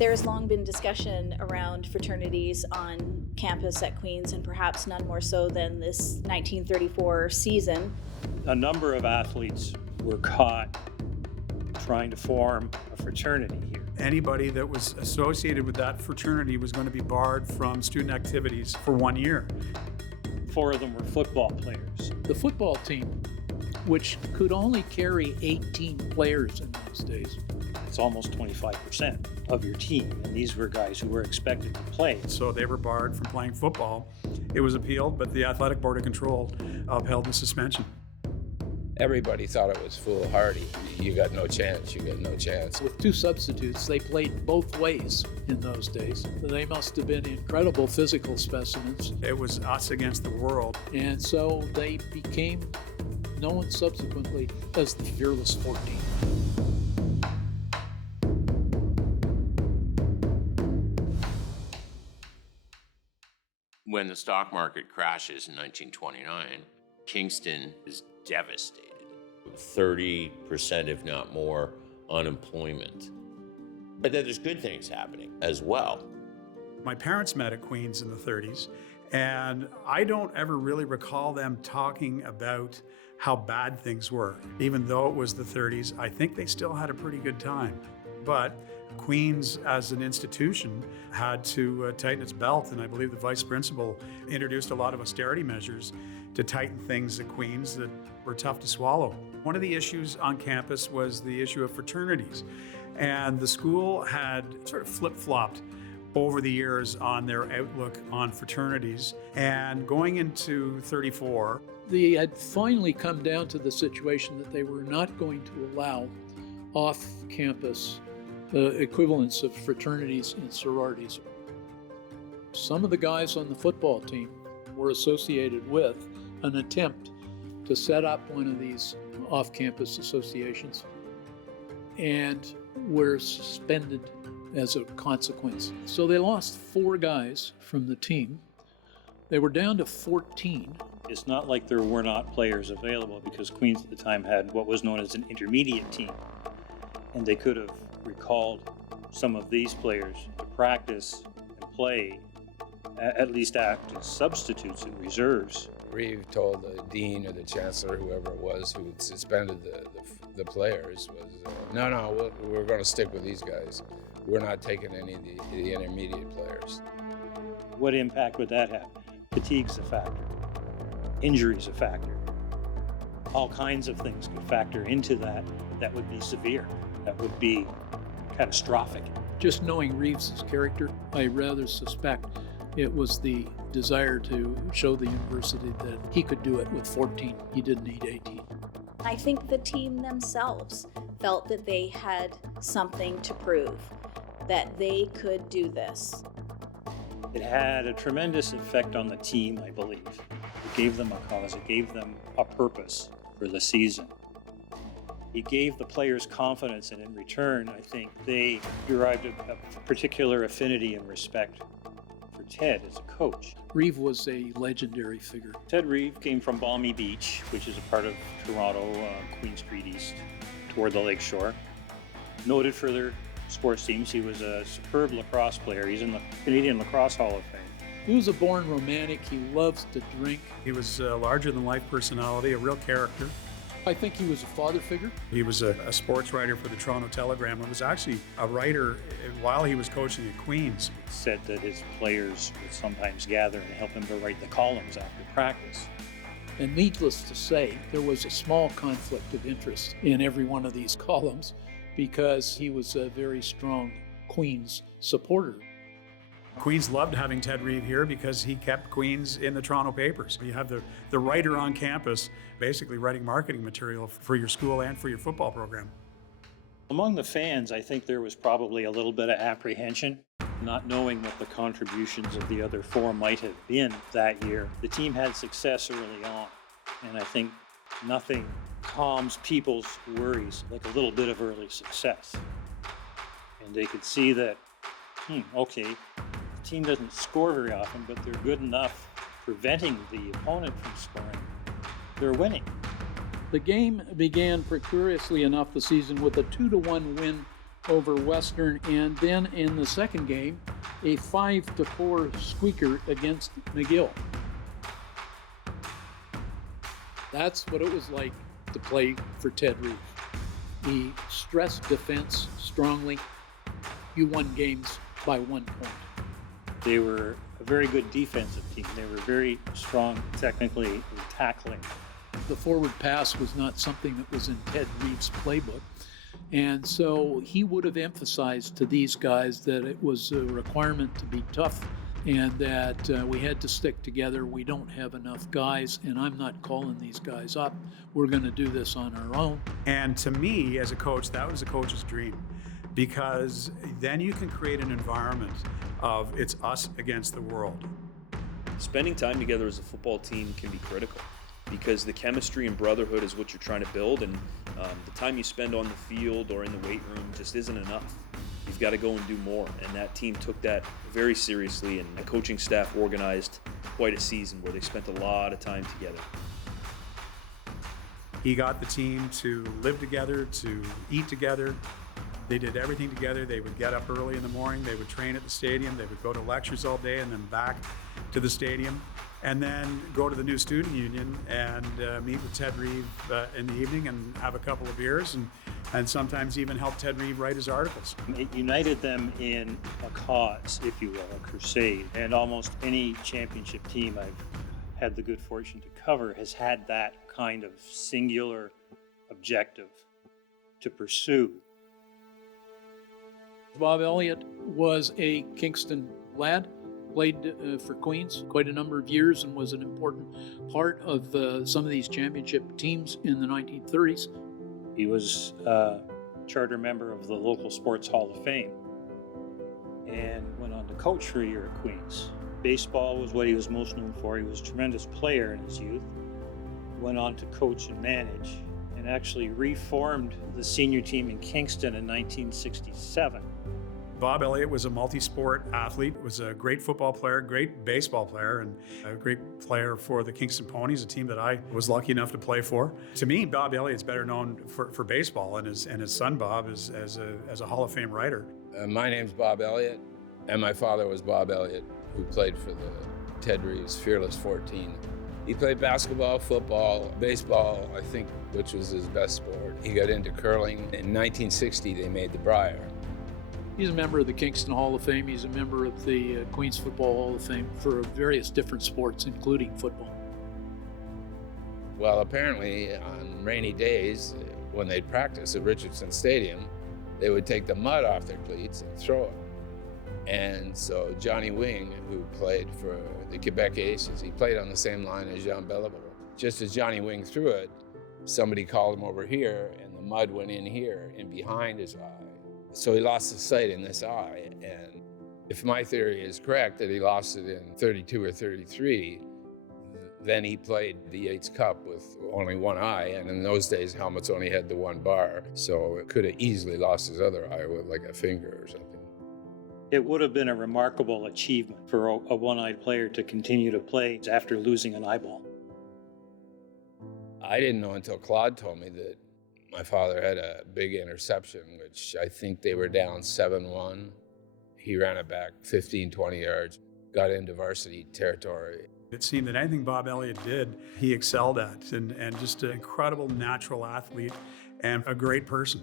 There's long been discussion around fraternities on campus at Queen's, and perhaps none more so than this 1934 season. A number of athletes were caught trying to form a fraternity here. Anybody that was associated with that fraternity was going to be barred from student activities for 1 year. 4 of them were football players. The football team, which could only carry 18 players in those days. It's almost 25% of your team, and these were guys who were expected to play. So they were barred from playing football. It was appealed, but the Athletic Board of Control upheld the suspension. Everybody thought it was foolhardy. You got no chance, you got no chance. With 2 substitutes, they played both ways in those days. They must have been incredible physical specimens. It was us against the world. And so they became known subsequently as the Fearless 14. When the stock market crashes in 1929, Kingston is devastated. 30%, if not more, unemployment. But then there's good things happening as well. My parents met at Queen's in the 30s, and I don't ever really recall them talking about how bad things were. Even though it was the 30s, I think they still had a pretty good time. But Queen's as an institution had to tighten its belt, and I believe the vice principal introduced a lot of austerity measures to tighten things at Queen's that were tough to swallow. One of the issues on campus was the issue of fraternities, and the school had sort of flip-flopped over the years on their outlook on fraternities. And going into 34, they had finally come down to the situation that they were not going to allow off-campus equivalents of fraternities and sororities. Some of the guys on the football team were associated with an attempt to set up one of these off-campus associations and were suspended as a consequence. So they lost 4 guys from the team. They were down to 14. It's not like there were not players available, because Queen's at the time had what was known as an intermediate team, and they could have recalled some of these players to practice and play, at least act as substitutes and reserves. Reeve told the dean or the chancellor, whoever it was, who had suspended the players, was, no, we're going to stick with these guys. We're not taking any of the intermediate players. What impact would that have? Fatigue's a factor. Injury's a factor. All kinds of things could factor into that. That would be severe. That would be catastrophic. Just knowing Reeves' character, I rather suspect it was the desire to show the university that he could do it with 14. He didn't need 18. I think the team themselves felt that they had something to prove, that they could do this. It had a tremendous effect on the team, I believe. It gave them a cause. It gave them a purpose for the season. It gave the players confidence, and in return, I think they derived a particular affinity and respect for Ted as a coach. Reeve was a legendary figure. Ted Reeve came from Balmy Beach, which is a part of Toronto, Queen Street East, toward the lakeshore. Noted for their sports teams, he was a superb lacrosse player. He's in the Canadian Lacrosse Hall of Fame. He was a born romantic. He loves to drink. he was a larger-than-life personality, a real character. I think he was a father figure. He was a sports writer for the Toronto Telegram and was actually a writer while he was coaching at Queen's. It said that his players would sometimes gather and help him to write the columns after practice. And needless to say, there was a small conflict of interest in every one of these columns because he was a very strong Queen's supporter. Queen's loved having Ted Reeve here because he kept Queen's in the Toronto papers. You have the writer on campus basically writing marketing material for your school and for your football program. Among the fans, I think there was probably a little bit of apprehension, not knowing what the contributions of the other 4 might have been that year. The team had success early on, and I think nothing calms people's worries like a little bit of early success. And they could see that, okay, the team doesn't score very often, but they're good enough preventing the opponent from scoring. They're winning. The game began precariously enough the season with a 2-1 win over Western, and then in the second game, a 5-4 squeaker against McGill. That's what it was like to play for Ted Reeve. He stressed defense strongly. You won games by 1 point. They were a very good defensive team. They were very strong technically in tackling. The forward pass was not something that was in Ted Reeve's playbook. And so he would have emphasized to these guys that it was a requirement to be tough and that we had to stick together. We don't have enough guys, and I'm not calling these guys up. We're going to do this on our own. And to me, as a coach, that was a coach's dream, because then you can create an environment of it's us against the world. Spending time together as a football team can be critical because the chemistry and brotherhood is what you're trying to build, and the time you spend on the field or in the weight room just isn't enough. You've got to go and do more, and that team took that very seriously, and the coaching staff organized quite a season where they spent a lot of time together. He got the team to live together, to eat together. They did everything together. They would get up early in the morning, they would train at the stadium, they would go to lectures all day and then back to the stadium, and then go to the new student union and meet with Ted Reeve in the evening and have a couple of beers and sometimes even help Ted Reeve write his articles. It united them in a cause, if you will, a crusade. And almost any championship team I've had the good fortune to cover has had that kind of singular objective to pursue. Bob Elliott was a Kingston lad, played for Queens quite a number of years and was an important part of some of these championship teams in the 1930s. He was a charter member of the local Sports Hall of Fame and went on to coach for a year at Queens. Baseball was what he was most known for. He was a tremendous player in his youth. Went on to coach and manage and actually reformed the senior team in Kingston in 1967. Bob Elliott was a multi-sport athlete, was a great football player, great baseball player, and a great player for the Kingston Ponies, a team that I was lucky enough to play for. To me, Bob Elliott's better known for baseball, and his son Bob is as a Hall of Fame writer. My name's Bob Elliott, and my father was Bob Elliott, who played for the Ted Reeves Fearless 14. He played basketball, football, baseball, I think, which was his best sport. He got into curling. In 1960, they made the Briar. He's a member of the Kingston Hall of Fame. He's a member of the Queens Football Hall of Fame for various different sports, including football. Well, apparently, on rainy days, when they'd practice at Richardson Stadium, they would take the mud off their cleats and throw it. And so Johnny Wing, who played for the Quebec Aces, he played on the same line as Jean Beliveau. Just as Johnny Wing threw it, somebody called him over here, and the mud went in here and behind his eye. So he lost his sight in this eye. And if my theory is correct, that he lost it in 32 or 33, then he played the Yates Cup with only one eye. And in those days, helmets only had the one bar. So it could have easily lost his other eye with like a finger or something. It would have been a remarkable achievement for a one-eyed player to continue to play after losing an eyeball. I didn't know until Claude told me that my father had a big interception, which I think they were down 7-1. He ran it back 15, 20 yards, got into varsity territory. It seemed that anything Bob Elliott did, he excelled at, and just an incredible natural athlete and a great person.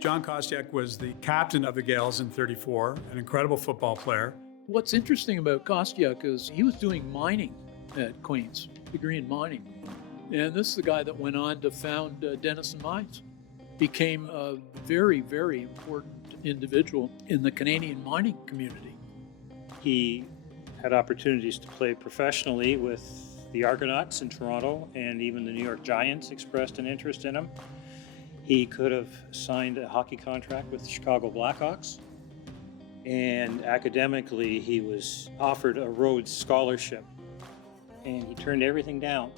John Kostyuk was the captain of the Gales in 34, an incredible football player. What's interesting about Kostyuk is he was doing mining at Queens, degree in mining. And this is the guy that went on to found Denison Mines. Became a very, very important individual in the Canadian mining community. He had opportunities to play professionally with the Argonauts in Toronto, and even the New York Giants expressed an interest in him. He could have signed a hockey contract with the Chicago Blackhawks. And academically, he was offered a Rhodes Scholarship. And he turned everything down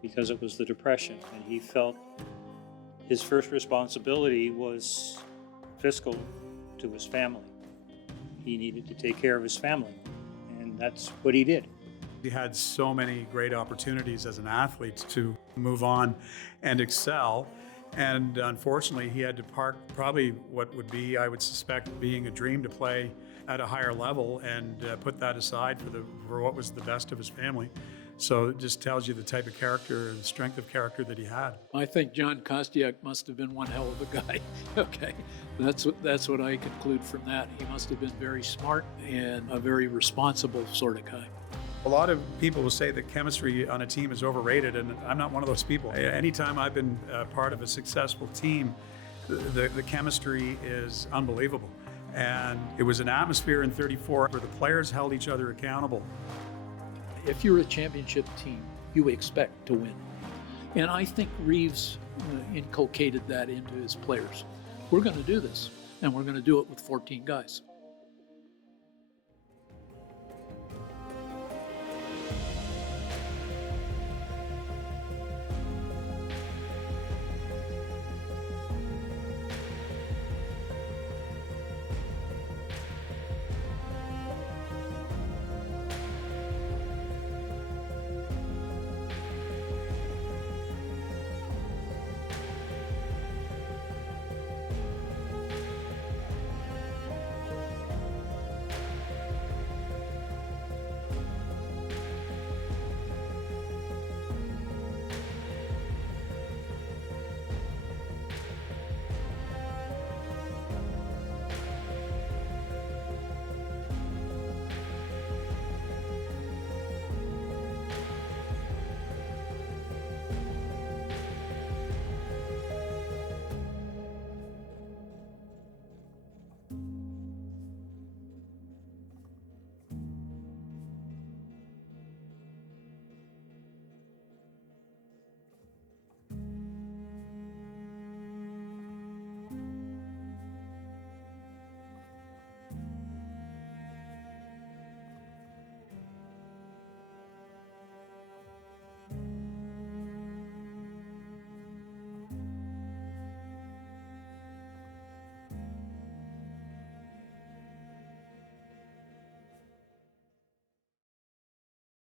because it was the Depression, and he felt his first responsibility was fiscal to his family. He needed to take care of his family, and that's what he did. He had so many great opportunities as an athlete to move on and excel, And unfortunately, he had to park probably what would be, I would suspect, being a dream to play at a higher level and put that aside for what was the best of his family. So it just tells you the type of character and strength of character that he had. I think John Kostiak must have been one hell of a guy. Okay, that's what I conclude from that. He must have been very smart and a very responsible sort of guy. A lot of people will say that chemistry on a team is overrated, and I'm not one of those people. Anytime I've been part of a successful team, the chemistry is unbelievable. And it was an atmosphere in 34 where the players held each other accountable. If you're a championship team, you expect to win. And I think Reeves inculcated that into his players. We're going to do this, and we're going to do it with 14 guys.